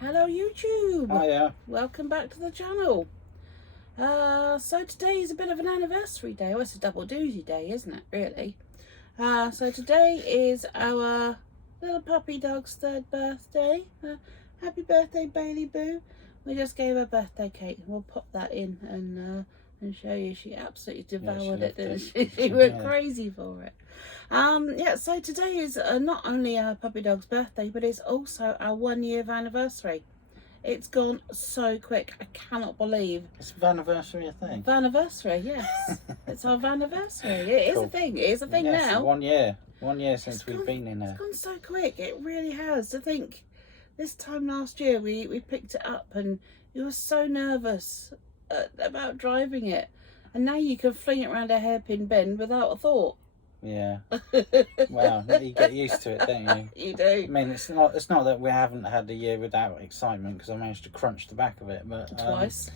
Hello YouTube! Hiya. Welcome back to the channel. So today is a bit of an anniversary day. Well, it's a double doozy day, isn't it, really? So today is our little puppy dog's 3rd birthday. Happy birthday, Bailey Boo. We just gave her birthday cake. We'll pop that in and show you. She absolutely devoured it, didn't she? She went crazy for it. So today is not only our puppy dog's birthday, but it's also our 1 year anniversary. It's gone so quick. I cannot believe. It's anniversary, I think. Anniversary, yes. It's our anniversary. It is a thing. It is a thing now. 1 year. 1 year since we've been in there. It's gone so quick. It really has. To think, this time last year we picked it up and you were so nervous about driving it, and now you can fling it around a hairpin bend without a thought. Yeah. Well, you get used to it, don't you? You do. I mean, it's not that we haven't had a year without excitement, because I managed to crunch the back of it, but twice.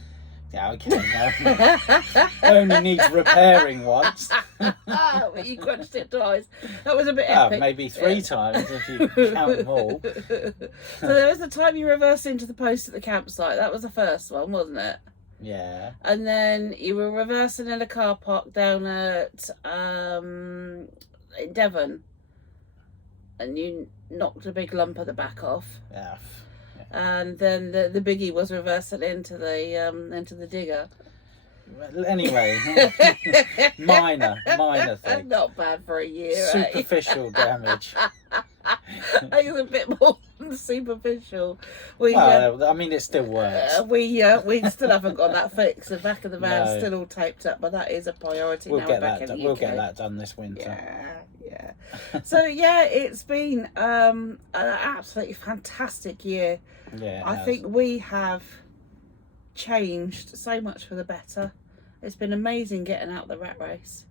Yeah, okay. Only needs repairing once. Well, you crunched it twice. That was a bit epic. Maybe 3 times if you count them all. So there was the time you reversed into the post at the campsite. That was the first one, wasn't it? Yeah. And then you were reversing in a car park down at in Devon, and you knocked a big lump at the back off. Yeah. And then the biggie was reversing into the digger. Well, anyway, minor thing. Not bad for a year. Superficial damage. I think it's a bit more than superficial. I mean, it still works. We still haven't got that fixed. The back of the van's still all taped up, but that is a priority now. We'll get that done this winter. Yeah. So yeah, it's been an absolutely fantastic year. Yeah, I think we have changed so much for the better. It's been amazing getting out the rat race.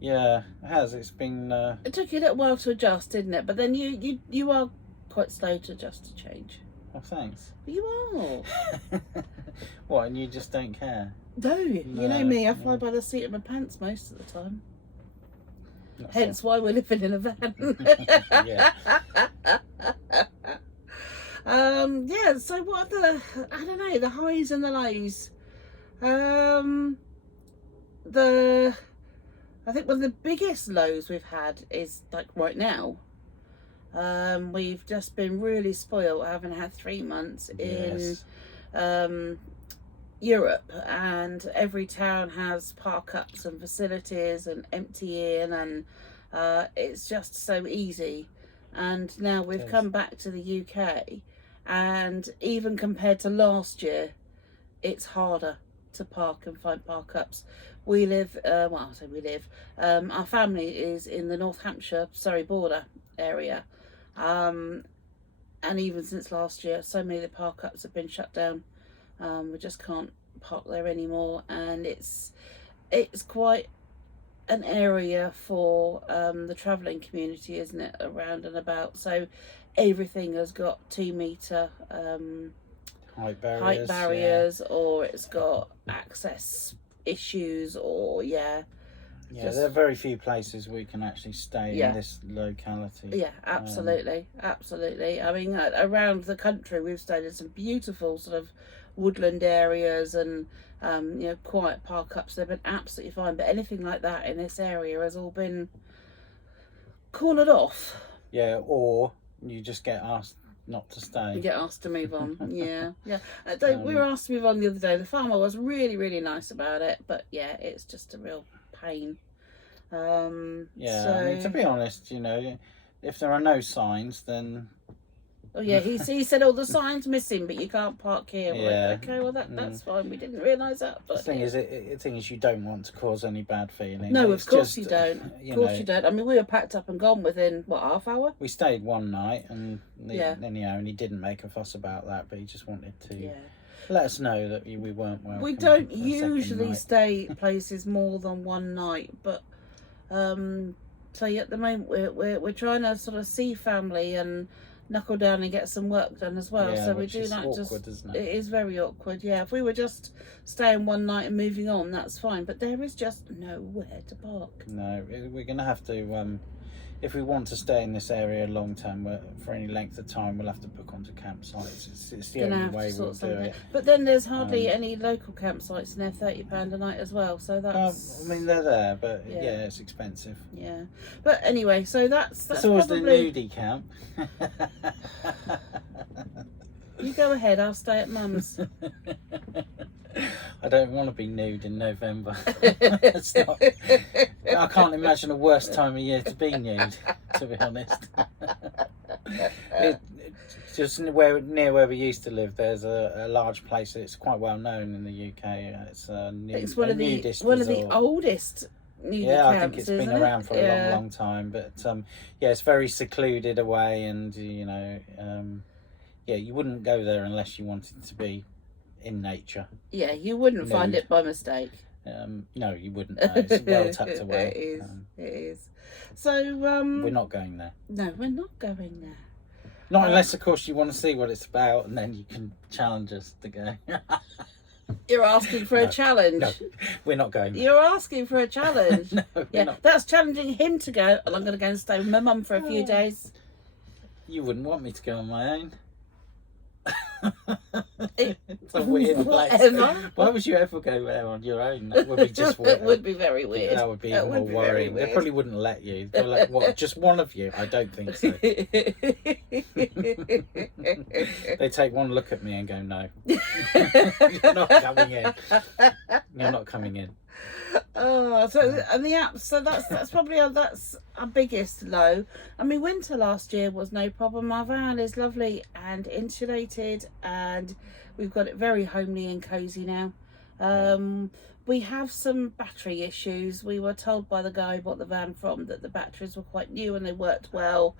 Yeah, it has. It's been. It took you a little while to adjust, didn't it? But then you are quite slow to adjust to change. Oh, thanks. You are. What? And you just don't care? No, you know me. I fly by the seat of my pants most of the time. Hence why we're living in a van. Yeah. Yeah. So what are the highs and the lows? I think one of the biggest lows we've had is like right now. We've just been really spoiled having had 3 months in Europe, and every town has park-ups and facilities and emptying, and it's just so easy. And now we've come back to the UK, and even compared to last year, it's harder to park and find park-ups. We live, our family is in the North Hampshire, Surrey border area. And even since last year, so many of the park-ups have been shut down. We just can't park there anymore, and it's quite an area for the travelling community, isn't it, around and about. So everything has got 2 metre height barriers, or it's got access issues, or there are very few places we can actually stay in this locality. Absolutely. I mean, around the country we've stayed in some beautiful sort of woodland areas and quiet park-ups. They've been absolutely fine, but anything like that in this area has all been cornered off. Or you just get asked not to stay. You get asked to move on. We were asked to move on the other day. The farmer was really, really nice about it, but it's just a real pain. I mean, to be honest, if there are no signs, then he said, the sign's missing, but you can't park here. Okay, well that's fine. We didn't realise that. But the thing is, you don't want to cause any bad feelings. No, of course you don't. Of course you don't. I mean, we were packed up and gone within half hour. We stayed one night, and and he didn't make a fuss about that, but he just wanted to let us know that we weren't welcome. We don't usually stay at places more than one night, but so at the moment we're trying to sort of see family and knuckle down and get some work done as well. So we do like awkward, isn't it? It is very awkward. If we were just staying one night and moving on, that's fine, but there is just nowhere to park. No, we're gonna have to if we want to stay in this area long term, for any length of time, we'll have to book onto campsites. It's the only way we'll do it. But then there's hardly any local campsites, and they're £30 a night as well. So that's. I mean, they're there, but yeah, it's expensive. Yeah, but anyway, so that's always probably... the nudie camp. You go ahead. I'll stay at Mum's. I don't want to be nude in November. It's not, I can't imagine a worse time of year to be nude, to be honest. Just near where we used to live, there's a large place that's quite well known in the UK. It's one of the oldest nudie camps, I think it's been around for a long time. But it's very secluded away, and you wouldn't go there unless you wanted to be in nature. Yeah, you wouldn't find it by mistake. No, you wouldn't. No, it's well tucked away. It is. So we're not going there. No, we're not going there. Not unless, of course, you want to see what it's about, and then you can challenge us to go. You're asking for a challenge. No, we're not going there. You're asking for a challenge. No, we're not. That's challenging him to go, and I'm going to go and stay with my mum for a few days. You wouldn't want me to go on my own. It's a weird place. Why would you ever go there on your own? That would be just weird. It would be very weird. That would be even more worrying. They probably wouldn't let you. They're like, what, just one of you? I don't think so. They take one look at me and go, no. You're not coming in. You're not coming in. Oh, so that's probably that's our biggest low. I mean, winter last year was no problem. Our van is lovely and insulated, and we've got it very homely and cozy now. We have some battery issues. We were told by the guy who bought the van from that the batteries were quite new and they worked well.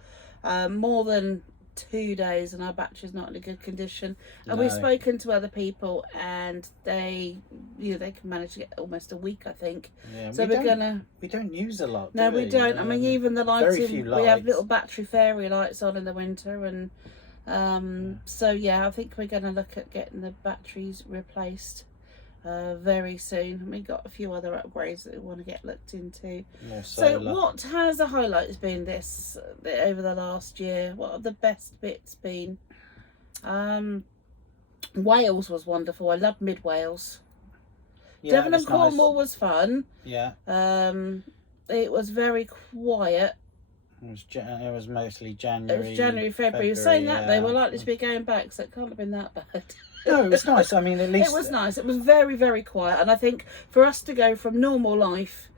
More than 2 days and our battery's not in a good condition, and we've spoken to other people and they can manage to get almost a week, I think. So we don't use a lot. No, we don't. I mean, even the lighting, we have little battery fairy lights on in the winter, and so I think we're going to look at getting the batteries replaced very soon. We got a few other upgrades that we want to get looked into. So what has the highlights been over the last year? What have the best bits been? Wales was wonderful. I love mid Wales. Devon and Cornwall was fun. It was very quiet. It was mostly January. It was January, February. You're saying that they were likely to be going back, so it can't have been that bad. No, it was nice. I mean, at least... It was nice. It was very, very quiet. And I think for us to go from normal life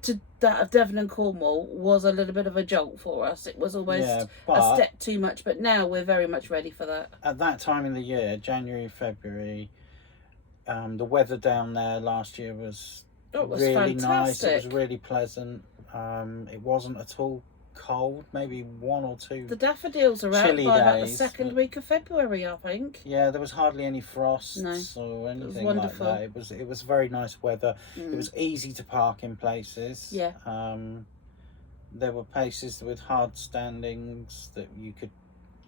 to that of Devon and Cornwall was a little bit of a jolt for us. It was almost a step too much. But now we're very much ready for that. At that time in the year, January, February, the weather down there last year was really fantastic. Nice. It was really pleasant. It wasn't at all cold, maybe 1 or 2 the daffodils are out by about the second week of February, I think. There was hardly any frosts or anything like that. It was very nice weather. It was easy to park in places. There were places with hard standings that you could,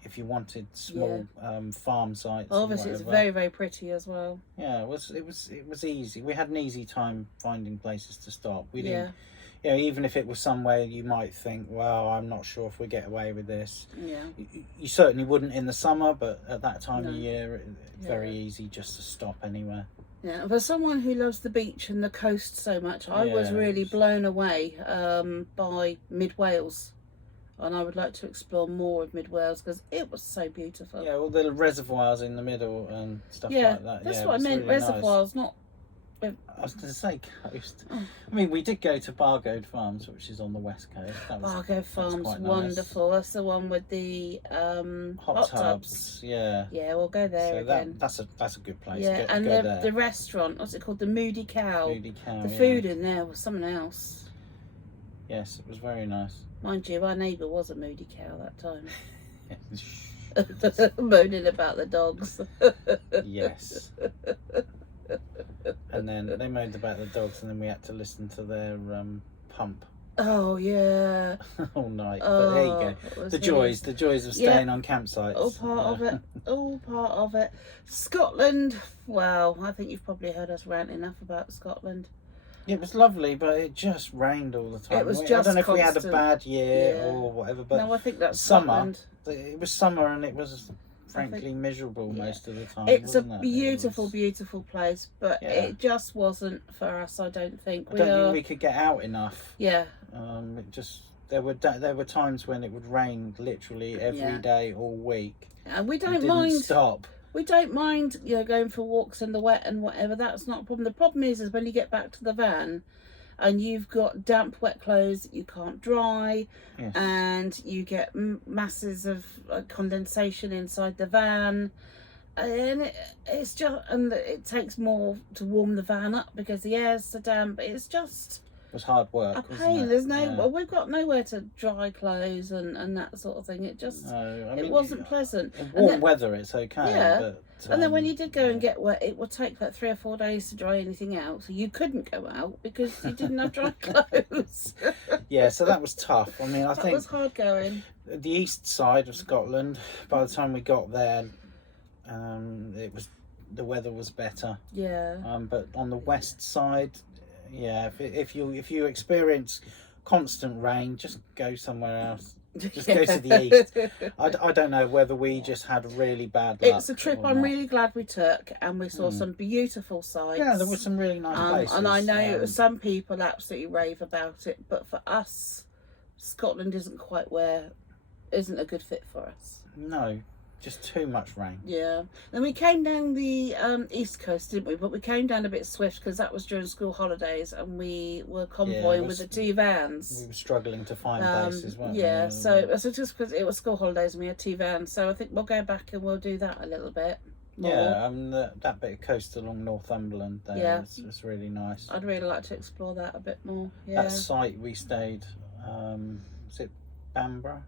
if you wanted small farm sites. Obviously it's very, very pretty as well. It was easy. We had an easy time finding places to stop. We didn't even if it was somewhere you might think, well, I'm not sure if we get away with this. You certainly wouldn't in the summer, but at that time of year, it's very easy just to stop anywhere. For someone who loves the beach and the coast so much, I was really blown away by mid Wales. And I would like to explore more of mid Wales because it was so beautiful. All the reservoirs in the middle and stuff like that. That's what I meant, really reservoirs, not... I was going to say coast. I mean, we did go to Bargoed Farms, which is on the west coast. Bargoed Farms, wonderful. Nice. That's the one with the hot tubs. Yeah, we'll go there again. That's a good place. And the restaurant, what's it called? The Moody Cow. Moody Cow. The food in there was something else. Yes, it was very nice. Mind you, our neighbour was a moody cow that time. Moaning about the dogs. Yes. And then they moaned about the dogs, and then we had to listen to their pump. Oh yeah. All night. But there you go. The joys of staying on campsites. All part of it. Scotland. Well, I think you've probably heard us rant enough about Scotland. It was lovely, but it just rained all the time. It was I just don't know if we had a constant. bad year Yeah. or whatever, but No, I think that's summer. Scotland. It was summer and it was frankly miserable yeah. most of the time. It's a wasn't it? beautiful, It was, beautiful place, but it just wasn't for us. I don't think. I don't think we could get out enough. Yeah. It just there were times when it would rain literally every day all week. And we don't didn't mind. Stop. We don't mind, going for walks in the wet and whatever. That's not a problem. The problem is when you get back to the van, and you've got damp, wet clothes that you can't dry, and you get masses of condensation inside the van, and it's just, and it takes more to warm the van up because the air's so damp. It's just It was hard work. a pain. There's well, we've got nowhere to dry clothes and that sort of thing. It just it wasn't pleasant. In warm weather, it's okay. Yeah. But, and then when you did go and get wet, it would take like 3 or 4 days to dry anything out. So you couldn't go out because you didn't have dry clothes. Yeah, so that was tough. I mean, I think think was hard going. The east side of Scotland, by the time we got there, the weather was better. Yeah. But on the west side, if you experience constant rain, just go somewhere else. Just go to the east. I don't know whether we just had really bad luck. It's a trip I'm really glad we took, and we saw some beautiful sights. Yeah, there were some really nice places. And I know some people absolutely rave about it, but for us, Scotland isn't a good fit for us. No, just too much rain. Yeah. Then we came down the east coast, didn't we? But we came down a bit swift because that was during school holidays, and we were convoying with the 2 vans. We were struggling to find bases, weren't we? Yeah, so just because it was school holidays and we had 2 vans, so I think we'll go back and we'll do that a little bit more. Yeah, that bit of coast along Northumberland there was really nice. I'd really like to explore that a bit more. Yeah. That site we stayed, was it Bamborough?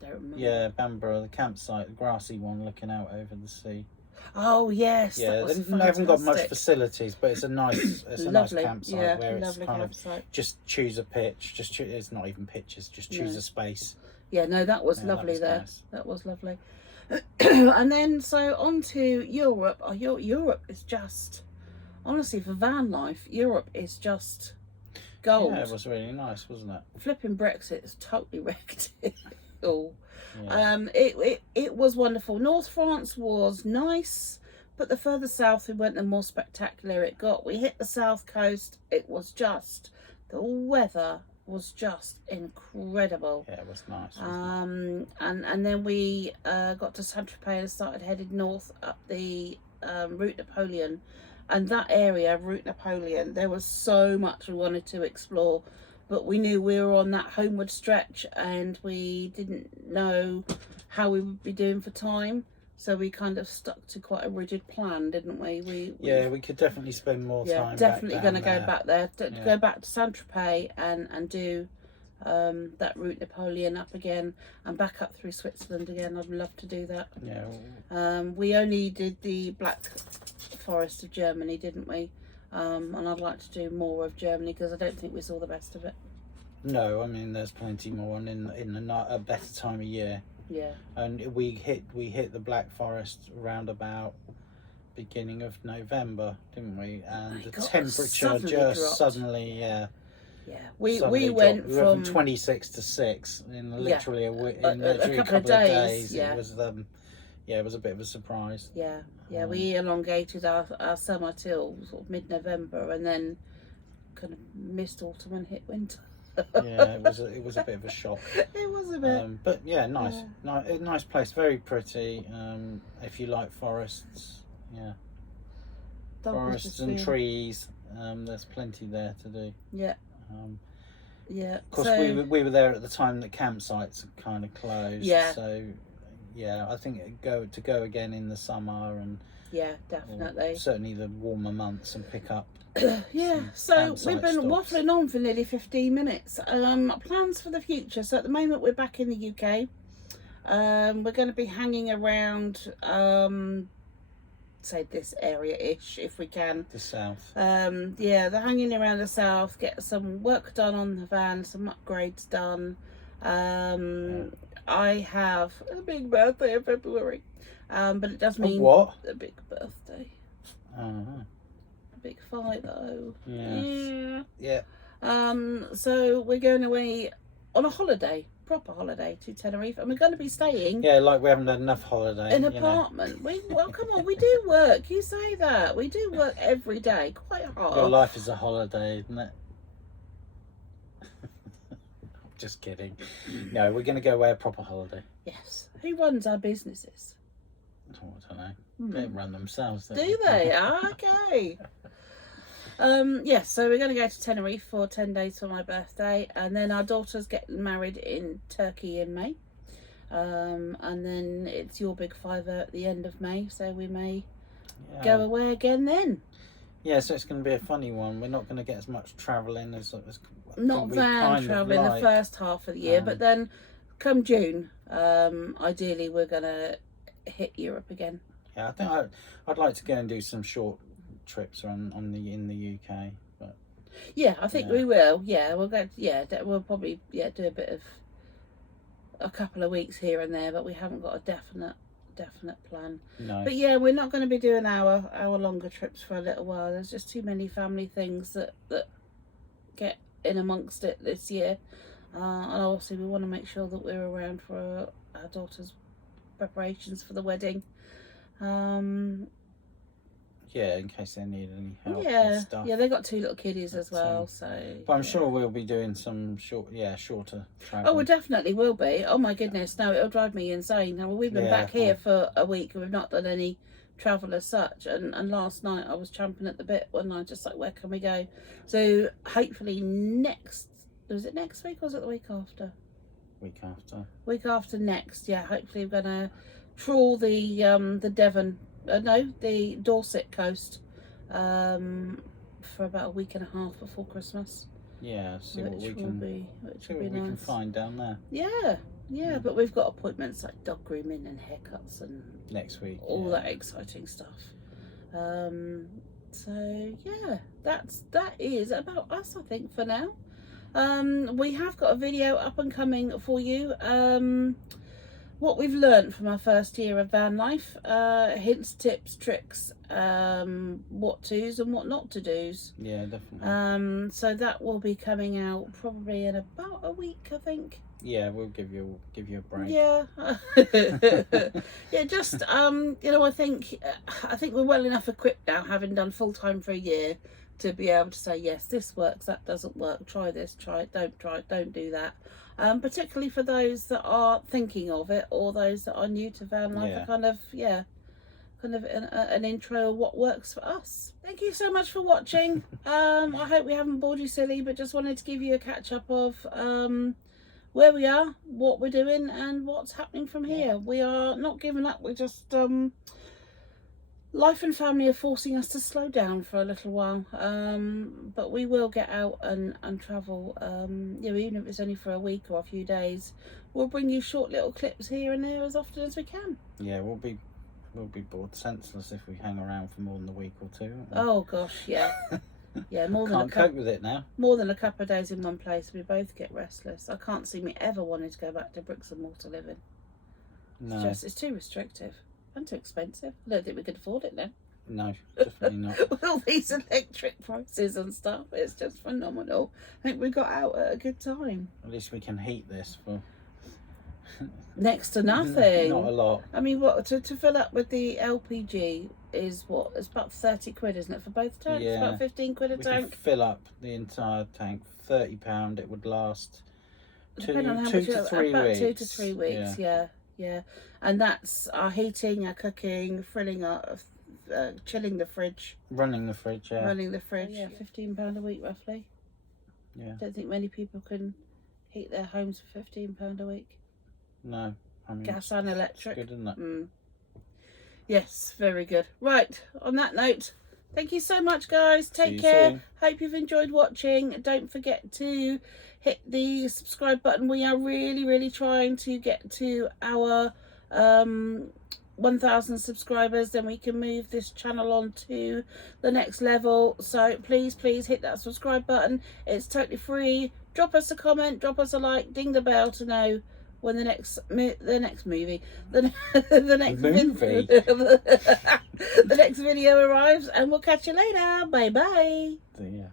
Don't remember. Yeah, Bamborough, the campsite, the grassy one looking out over the sea. Oh yes, yeah, they haven't got much facilities, but it's a nice, nice campsite where it's kind of just choose a pitch, it's not even pitches, just choose a space. Yeah, no, that was lovely there. Nice. That was lovely. And then so on to Europe. Europe is just, honestly, for van life, Europe is just gold. Yeah, it was really nice, wasn't it? Flipping Brexit has totally wrecked it all. Yeah. It was wonderful. North France was nice, but the further south we went, the more spectacular it got. We hit the south coast. It was just, the weather was just incredible. Yeah, it was nice. And then we got to Saint-Tropez and started headed north up the Route Napoleon, and that area, Route Napoleon, there was so much we wanted to explore. But we knew we were on that homeward stretch and we didn't know how we would be doing for time. So we kind of stuck to quite a rigid plan, didn't we? We could definitely spend more time. Yeah, definitely going to go back there. Go back to Saint-Tropez and do that Route Napoleon up again and back up through Switzerland again. I'd love to do that. Yeah. We only did the Black Forest of Germany, didn't we? And I'd like to do more of Germany because I don't think we saw the best of it. No, I mean there's plenty more in a better time of year. Yeah. And we hit the Black Forest around about beginning of November, didn't we? And the temperature just suddenly we went from 26 to 6 in literally a couple of days. It was it was a bit of a surprise. Yeah. Yeah, we elongated our summer till sort of mid-November and then kind of missed autumn and hit winter. Yeah, it was a bit of a shock. It was a bit. But yeah, nice place, very pretty. If you like forests, forests and trees. There's plenty there to do. Yeah. Yeah. Of course, we were there at the time that campsites had kind of closed. Yeah. So. Yeah, I think to go again in the summer and definitely certainly the warmer months and pick up. Yeah, so we've been stops. waffling on for nearly 15 minutes. Plans for the future. So at the moment we're back in the UK. We're going to be hanging around, say this area-ish if we can. The south. They're hanging around the south. Get some work done on the van, some upgrades done. I have a big birthday in February, but it does mean what? a big birthday. Big 5-0. Yes. Yeah. So we're going away on a holiday, proper holiday, to Tenerife, and we're going to be staying. Yeah, like we haven't had enough holiday. An apartment. Well, come on, we do work. You say that. We do work every day, quite hard. Your life is a holiday, isn't it? Just kidding. No, we're going to go away a proper holiday. Yes. Who runs our businesses? Oh, I don't know. They run themselves. Do they? Okay. Yes, so we're going to go to Tenerife for 10 days for my birthday, and then our daughter's getting married in Turkey in May. And then it's your big 5 at the end of May, so we may go away again then. Yeah, so it's going to be a funny one. We're not going to get as much travelling as not van travelling the first half of the year, but then come June, ideally we're going to hit Europe again. Yeah, I think I'd like to go and do some short trips in the UK. But yeah, I think we will. Yeah, we'll go. Yeah, we'll probably do a bit of a couple of weeks here and there, but we haven't got a definite plan. No. But yeah, we're not going to be doing our longer trips for a little while. There's just too many family things that get in amongst it this year, and also we want to make sure that we're around for our daughter's preparations for the wedding. Yeah, in case they need any help and stuff. Yeah, they got 2 little kiddies as well, so. But I'm sure we'll be doing some shorter travel. Oh, we definitely will be. Oh my goodness, no, it'll drive me insane. Now, we've been back here for a week and we've not done any travel as such. And last night I was champing at the bit when I just like, where can we go? So hopefully was it next week or was it the week after? Week after next, yeah. Hopefully we're gonna trawl the Devon. The Dorset coast for about a week and a half before Christmas. Yeah, see what we can find down there. Yeah, but we've got appointments like dog grooming and haircuts and next week. All that exciting stuff. So yeah, that is about us, I think, for now. We have got a video up and coming for you. What we've learned from our first year of van life, hints, tips, tricks, what to's and what not to do's. Yeah, definitely. So that will be coming out probably in about a week, I think. Yeah, we'll give you a break. Yeah, yeah. Just I think we're well enough equipped now, having done full time for a year, to be able to say yes, this works, that doesn't work. Try this, try it, don't do that. Particularly for those that are thinking of it, or those that are new to van life, kind of an intro of what works for us. Thank you so much for watching. I hope we haven't bored you silly, but just wanted to give you a catch up of where we are, what we're doing, and what's happening from here. We are not giving up. We're just life and family are forcing us to slow down for a little while, but we will get out and travel. Even if it's only for a week or a few days, we'll bring you short little clips here and there as often as we can. Yeah, we'll be bored senseless if we hang around for more than a week or two. Oh gosh, yeah. Yeah, can't cope with it now. More than a couple of days in one place, we both get restless. I can't see me ever wanting to go back to bricks and mortar living. No, it's too restrictive. And too expensive. I don't think we could afford it now. No, definitely not. With all these electric prices and stuff, it's just phenomenal. I think we got out at a good time. At least we can heat this for next to nothing. Not a lot. I mean, what to fill up with the LPG is what? It's about 30 quid, isn't it, for both tanks? Yeah. About 15 quid a tank. Can fill up the entire tank. £30. It would last two to 3 weeks. 2 to 3 weeks. Yeah. And that's our heating, our cooking, filling our, chilling the fridge. Running the fridge, yeah. Yeah, £15 a week roughly. Yeah. Don't think many people can heat their homes for £15 a week. No. I mean, gas and electric. It's good, isn't it? Yes, very good. Right, on that note, thank you so much, guys. Take care. Soon. Hope you've enjoyed watching. Don't forget to hit the subscribe button. We are really, really trying to get to our 1,000 subscribers. Then we can move this channel on to the next level. So please hit that subscribe button. It's totally free. Drop us a comment, drop us a like, ding the bell to know when the next movie, the next movie, the next video arrives, and we'll catch you later. Bye bye. Yeah.